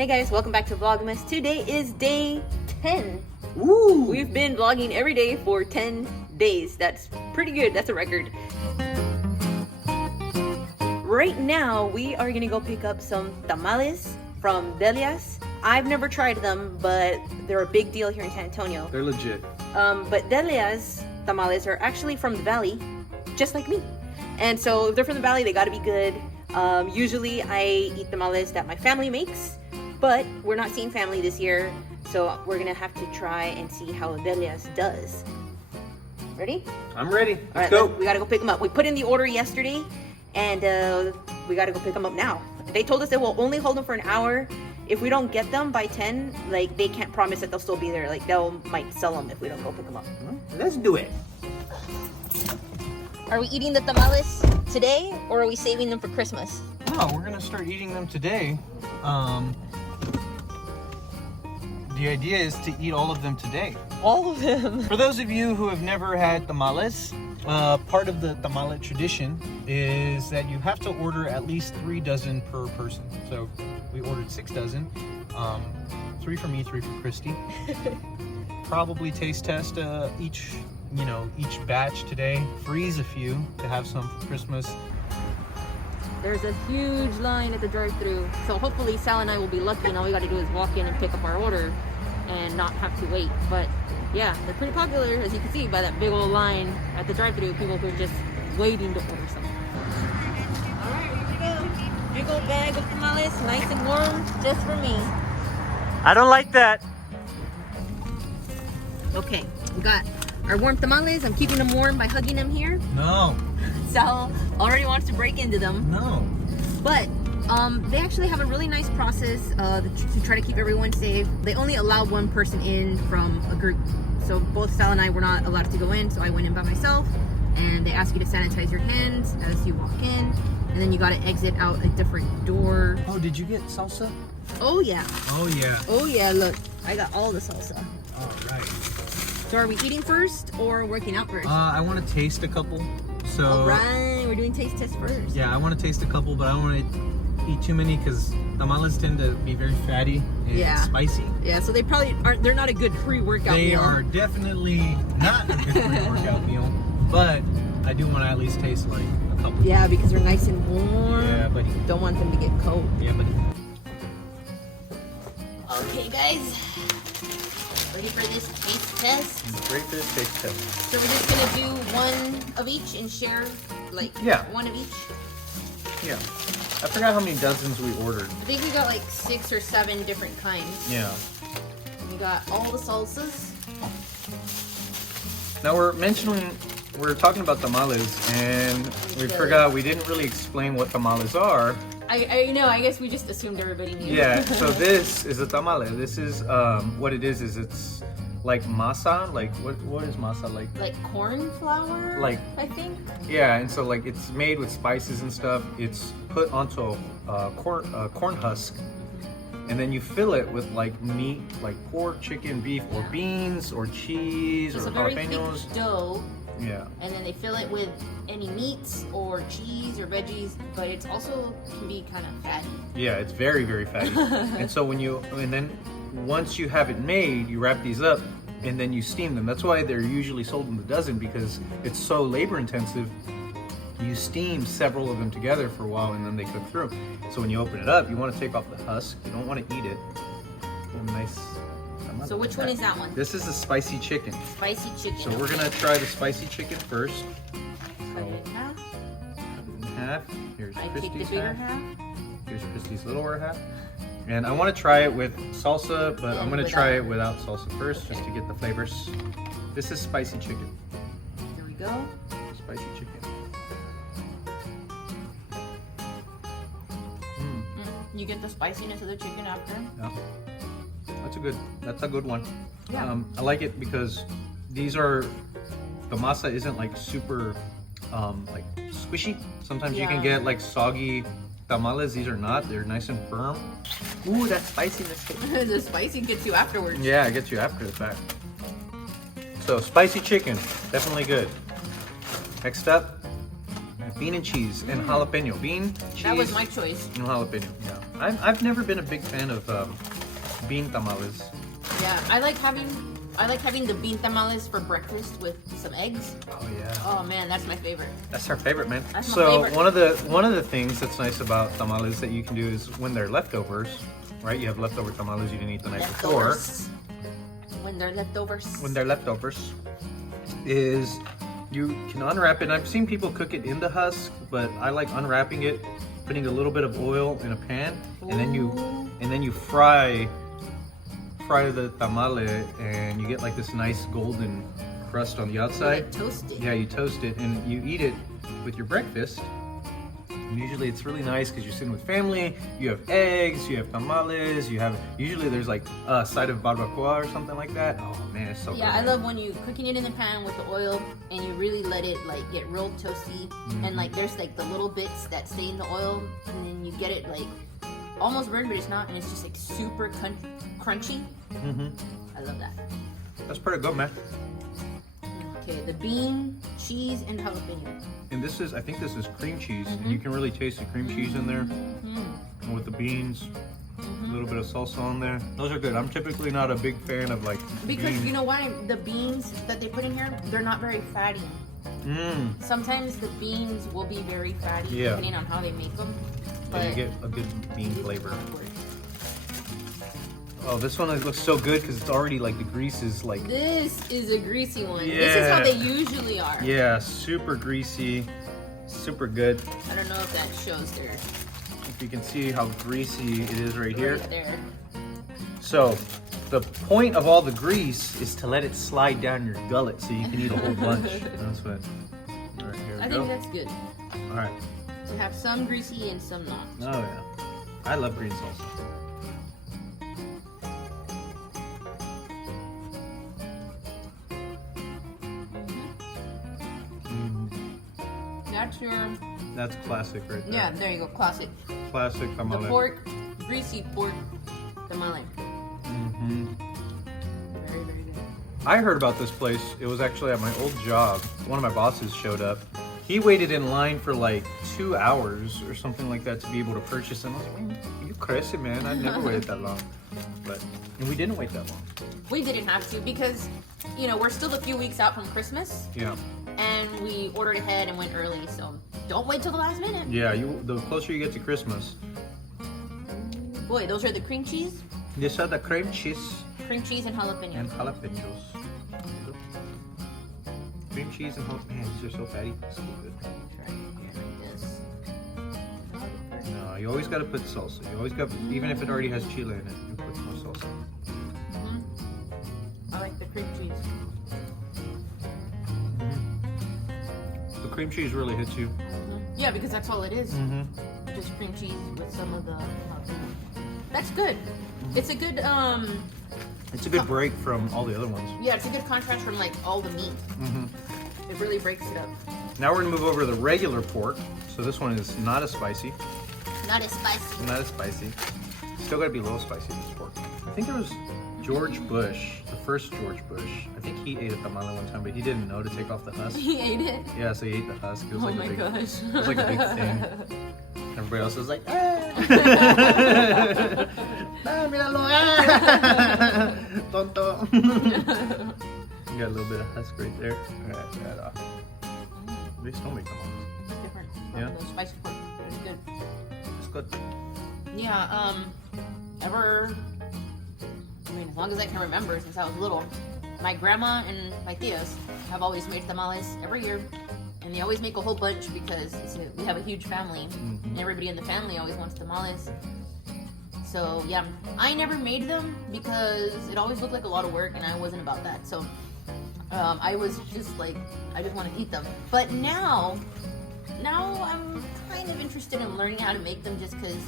Hey guys, welcome back to Vlogmas. Today is day 10. Woo! We've been vlogging every day for 10 days. That's pretty good. That's a record. Right now, we are gonna go pick up some tamales from Delia's. I've never tried them, but they're a big deal here in San Antonio. They're legit. But Delia's tamales are actually from the valley, just like me. And so if they're from the valley, they gotta be good. Usually I eat tamales that my family makes, but we're not seeing family this year, so we're gonna have to try and see how Delia's does. Ready? I'm ready. All Let's right, go. we gotta go pick them up. We put in the order yesterday, and we gotta go pick them up now. They told us they will only hold them for an hour. If we don't get them by 10, like, they can't promise that they'll still be there. Like, might sell them if we don't go pick them up. Let's do it. Are we eating the tamales today, or are we saving them for Christmas? No, we're gonna start eating them today. The idea is to eat all of them today. All of them. For those of you who have never had tamales, part of the tamale tradition is that you have to order at least 3 dozen per person. So we ordered 6 dozen, 3 for me, 3 for Christy. Probably taste test each batch today. Freeze a few to have some for Christmas. There's a huge line at the drive-thru, so hopefully Sal and I will be lucky, and all we got to do is walk in and pick up our order and not have to wait. But yeah, they're pretty popular, as you can see by that big old line at the drive-thru. People who are just waiting to order something. All right, here we go. Big old bag of tamales, nice and warm, just for me. I don't like that. Okay, we got our warm tamales. I'm keeping them warm by hugging them here. No. Sal already wants to break into them. No. But they actually have a really nice process to try to keep everyone safe. They only allow one person in from a group. So both Sal and I were not allowed to go in, so I went in by myself. And they ask you to sanitize your hands as you walk in. And then you gotta exit out a different door. Oh, did you get salsa? Oh yeah. Oh yeah. Oh yeah, look. I got all the salsa. All right. So are we eating first or working out first? I want to taste a couple. So. All right, we're doing taste test first. Yeah, I want to taste a couple, but I don't want to eat too many because tamales tend to be very fatty and spicy. Yeah, so they probably aren't. They're not a good pre-workout meal. They are definitely not a good pre-workout meal, but I do want to at least taste like a couple. Yeah, because they're nice and warm. Yeah, buddy. Don't want them to get cold. Yeah, buddy. Okay, guys. Ready for this taste test? Ready for this taste test. So we're just gonna do one of each and share, like, one of each. Yeah. I forgot how many dozens we ordered. I think we got like 6 or 7 different kinds. Yeah. We got all the salsas. Now we're talking about tamales, and we forgot we didn't really explain what tamales are. I know, I guess we just assumed everybody knew. Yeah, so this is a tamale. This is, what it is it's like masa, like, what is masa like? Like corn flour, like, I think? Yeah, and so like it's made with spices and stuff. It's put onto a corn husk, and then you fill it with like meat, like pork, chicken, beef, or beans, or cheese, It's or a very jalapenos. thick dough. Yeah. And then they fill it with any meats or cheese or veggies, but it's also can be kind of fatty. Yeah, it's very, very fatty. And so then once you have it made, you wrap these up and then you steam them. That's why they're usually sold in the dozen, because it's so labor intensive. You steam several of them together for a while and then they cook through. So when you open it up, you want to take off the husk. You don't want to eat it. Nice. So which one is that one? This is the spicy chicken. Spicy chicken. So we're gonna try the spicy chicken first. Cut it in half. In half. Here's I take the Christy's bigger half. half. Here's Christy's littler half. And I want to try it with salsa, but I'm going to try it without salsa first, just to get the flavors. This is spicy chicken. Here we go. Spicy chicken. You get the spiciness of the chicken after. Yeah. That's a good one. Yeah. I like it because the masa isn't like super like squishy. Sometimes you can get like soggy tamales. These are not. They're nice and firm. Ooh, that spiciness. The spicy gets you afterwards. Yeah, it gets you after the fact. So spicy chicken, definitely good. Next up, bean and cheese and jalapeno. Bean, cheese. That was my choice. And jalapeno. Yeah. I've never been a big fan of bean tamales. Yeah, I like having the bean tamales for breakfast with some eggs. Oh yeah. Oh man, that's my favorite. That's our favorite, man. That's my So favorite. one of the things that's nice about tamales that you can do is when they're leftovers, right? You have leftover tamales you didn't eat the night before. When they're leftovers. When they're leftovers, is you can unwrap it. And I've seen people cook it in the husk, but I like unwrapping it, putting a little bit of oil in a pan, and then you fry the tamale, and you get like this nice golden crust on the outside. You toast it. Yeah, you toast it, and you eat it with your breakfast. And usually it's really nice because you're sitting with family, you have eggs, you have tamales, usually there's like a side of barbacoa or something like that. Oh man, it's so good. Yeah, I love when you cooking it in the pan with the oil and you really let it like get real toasty, and like there's like the little bits that stay in the oil, and then you get it like almost burned, but it's not, and it's just like super crunchy. I love that. That's pretty good, man. Okay, the bean, cheese, and jalapeno. And I think this is cream cheese. And you can really taste the cream cheese in there. And with the beans, a little bit of salsa on there. Those are good. I'm typically not a big fan of like Because beans. you know why? The beans that they put in here, they're not very fatty. Sometimes the beans will be very fatty depending on how they make them. But you get a good bean flavor. Oh, this one looks so good because it's already like the grease is like... This is a greasy one. Yeah. This is how they usually are. Yeah, super greasy, super good. I don't know if that shows there. If you can see how greasy it is right here. Right there. So, the point of all the grease is to let it slide down your gullet so you can eat a whole bunch. That's what... All right, here we I go. think that's good. All right. To have some greasy and some not. Oh yeah. I love green salsa. That's classic right there. Yeah, there you go, classic. Classic tamale. The pork, greasy pork tamale. Very, very good. I heard about this place. It was actually at my old job. One of my bosses showed up. He waited in line for like 2 hours or something like that to be able to purchase them. I was like, man, you crazy, man. I've never waited that long. And we didn't wait that long. We didn't have to because, you know, we're still a few weeks out from Christmas. Yeah. And we ordered ahead and went early, so don't wait till the last minute. Yeah, the closer you get to Christmas. Boy, those are the cream cheese. These are the cream cheese. Cream cheese and jalapeno. And jalapenos. Cream cheese and jalapenos. Man, these are so fatty. So good. No, you always got to put salsa. You always got, even if it already has chile in it, you put more salsa. I like the cream cheese. The cream cheese really hits you. Yeah, because that's all it is. Just cream cheese with some of the jalapeno. That's good. It's a good It's a good break from all the other ones. Yeah, it's a good contrast from like all the meat. It really breaks it up. Now we're gonna move over to the regular pork. So this one is not as spicy. Not as spicy. Not as spicy. Still gotta be a little spicy, this pork. I think there was George Bush, the first George Bush. I think he ate a tamale one time, but he didn't know to take off the husk. He ate it? Yeah, so he ate the husk. It was Oh like my gosh. It was like a big thing. Everybody else was like, ah! Ah, míralo, ah! Tonto. You got a little bit of husk right there. Alright, that off. They still make tamales. It's different. Yeah. The spicy pork. It's good. It's good. Yeah, I mean, as long as I can remember since I was little, my grandma and my tias have always made tamales every year. And they always make a whole bunch because we have a huge family. And everybody in the family always wants tamales. So, yeah, I never made them because it always looked like a lot of work and I wasn't about that. So, I was just like, I just want to eat them. But now I'm kind of interested in learning how to make them just because,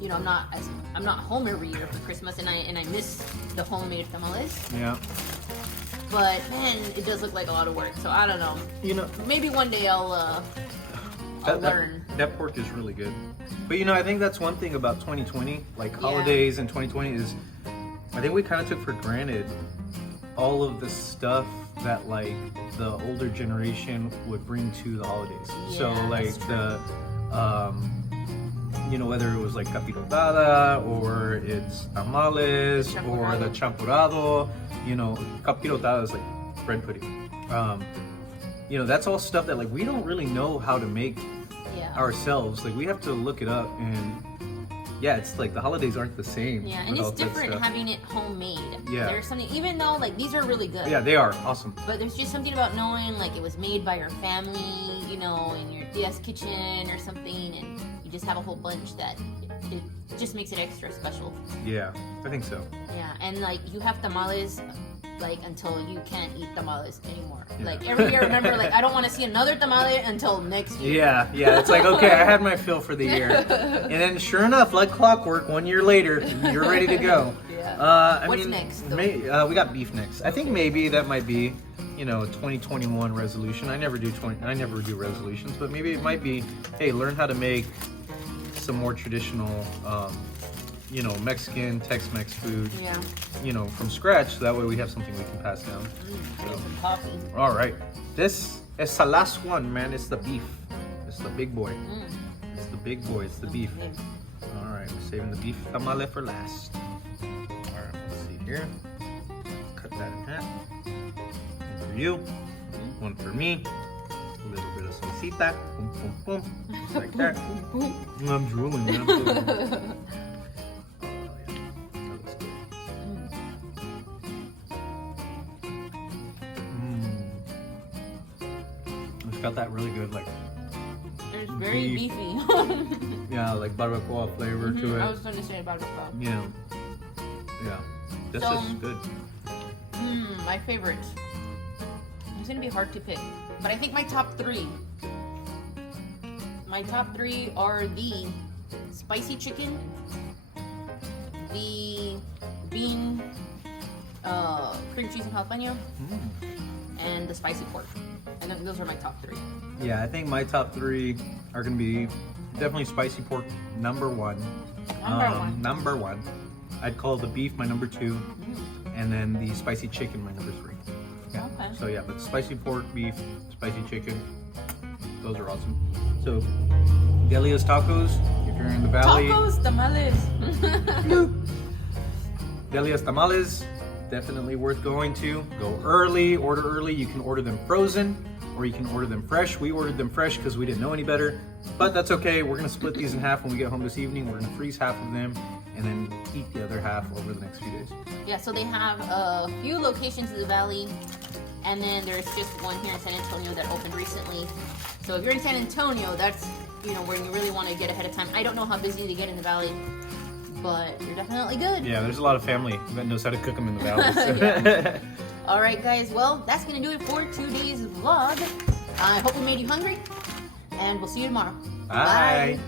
you know, I'm not home every year for Christmas, and I miss the homemade tamales. Yeah. But man, it does look like a lot of work. So I don't know. You know, maybe one day I'll learn. That pork is really good. But you know, I think that's one thing about 2020, like holidays in 2020 is, I think we kind of took for granted all of the stuff that like the older generation would bring to the holidays. Yeah, so like you know, whether it was like capirotada or it's tamales or the champurrado, you know, capirotada is like bread pudding. You know, that's all stuff that like we don't really know how to make ourselves. Like we have to look it up, and yeah, it's like the holidays aren't the same. Yeah, and it's different having it homemade. Yeah. There's something, even though like these are really good. Yeah, they are awesome. But there's just something about knowing like it was made by your family, you know, in your tia's kitchen or something, and you just have a whole bunch that it just makes it extra special. Yeah, I think so. Yeah, and like you have tamales like until you can't eat tamales anymore. Yeah. Like every year, remember, like I don't want to see another tamale until next year. Yeah, it's like, okay, I had my fill for the year. And then sure enough, like clockwork, 1 year later, you're ready to go. Yeah. What's next? We got beef next. I think maybe that might be, you know, 2021 resolution. I never do resolutions, but maybe it might be, hey, learn how to make some more traditional you know, Mexican, Tex-Mex food, you know, from scratch, so that way we have something we can pass down. I need some coffee. All right, this is the last one, man. It's the beef. It's the big boy. It's the big boy. It's the beef. All right, we're saving the beef tamale for last. All right, let's see here. Cut that in half. One for you, one for me. A little bit of salsita. Boom, boom, boom. Just like that. I'm drooling, man. Got that really good, like, it's very beefy. Yeah, like barbacoa flavor to it. I was gonna say barbacoa. Yeah, this is good. My favorite. It's gonna be hard to pick, but I think my top three are the spicy chicken, the bean cream cheese and jalapeno, and the spicy pork. And those are my top three. Yeah, I think my top three are going to be definitely spicy pork, number one. Number one. I'd call the beef my number two, and then the spicy chicken my number three. Yeah. Okay. So yeah, but spicy pork, beef, spicy chicken, those are awesome. So Delia's Tacos, if you're in the valley. Tacos, tamales. Delia's Tamales. Definitely worth going to. Go early, order early. You can order them frozen or you can order them fresh. We ordered them fresh because we didn't know any better, but that's okay. We're gonna split these in half when we get home this evening. We're gonna freeze half of them and then eat the other half over the next few days. Yeah, so they have a few locations in the valley, and then there's just one here in San Antonio that opened recently. So if you're in San Antonio, that's, you know, where you really want to get ahead of time. I don't know how busy they get in the valley, but you're definitely good. Yeah, there's a lot of family that knows how to cook them in the valley. So. All right, guys. Well, that's going to do it for today's vlog. I hope we made you hungry, and we'll see you tomorrow. Bye.